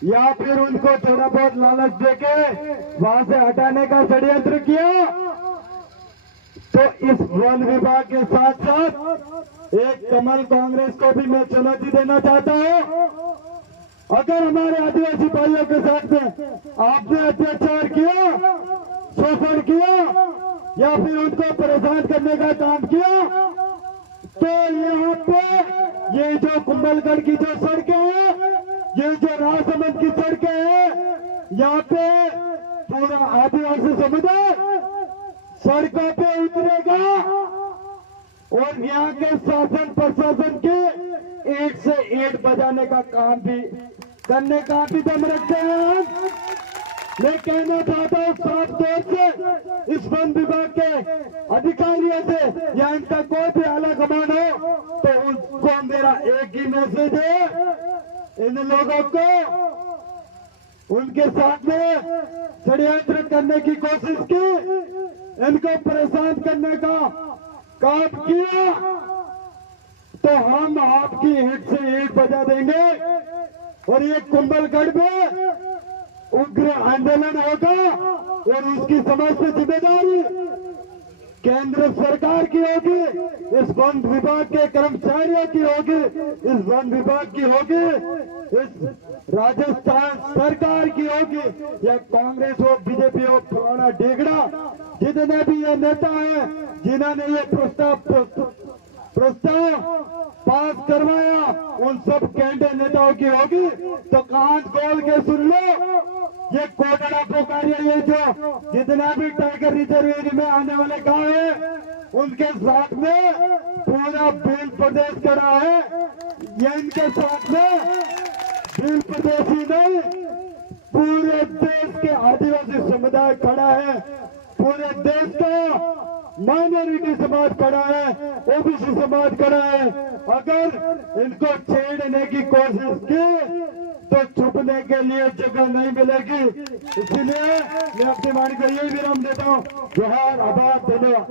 या फिर उनको थोड़ा बहुत लालच देके वहां से हटाने का षड्यंत्र किया, तो इस वन विभाग के साथ साथ एक कमल कांग्रेस को भी मैं चुनौती देना चाहता हूं। अगर हमारे आदिवासी भाइयों के साथ में आपने अत्याचार किया, शोषण किया या फिर उनको परेशान करने का काम किया, तो यहाँ पे ये जो कुंभलगढ़ की जो सड़कें हैं, ये जो राजसमंद की सड़कें हैं, यहाँ पे पूरा आदिवासी समुदाय सड़कों पे उतरेगा और यहाँ के शासन प्रशासन के ईंट से ईंट बजाने का काम भी करने का भी दम रखते हैं। मैं कहना चाहता हूँ साफ तौर से इस वन विभाग के अधिकारियों से या इनका कोई भी आला कमान हो, तो उनको मेरा एक ही मैसेज है, इन लोगों को उनके साथ में षड्यंत्र करने की कोशिश की, इनको परेशान करने का काम किया, तो हम आपकी ईंट से ईंट बजा देंगे और ये कुंभलगढ़ में उग्र आंदोलन होगा और उसकी समस्त जिम्मेदारी केंद्र सरकार की होगी, इस वन विभाग के कर्मचारियों की होगी, इस वन विभाग की होगी, इस राजस्थान सरकार की होगी, या कांग्रेस हो, बीजेपी हो, फलाना ढेगड़ा, जितने भी ये नेता हैं जिन्होंने ये प्रस्ताव पास करवाया, उन सब कैंडे नेताओं की होगी। तो कान खोल के सुन लो, ये कोटड़ा, पोकारिया, ये जो जितना भी टाइगर रिजर्व एरिया में आने वाले गांव है, उनके साथ में पूरा भील प्रदेश खड़ा है। ये इनके साथ में भील प्रदेश ही नहीं, पूरे देश के आदिवासी समुदाय खड़ा है, पूरे देश का माइनॉरिटी समाज खड़ा है, ओबीसी समाज खड़ा है। अगर इनको छेड़ने की कोशिश की तो छुपने के लिए जगह नहीं मिलेगी। इसीलिए मैं अपनी वाणी को यही विराम देता हूँ। जोहार, आभार, धन्यवाद।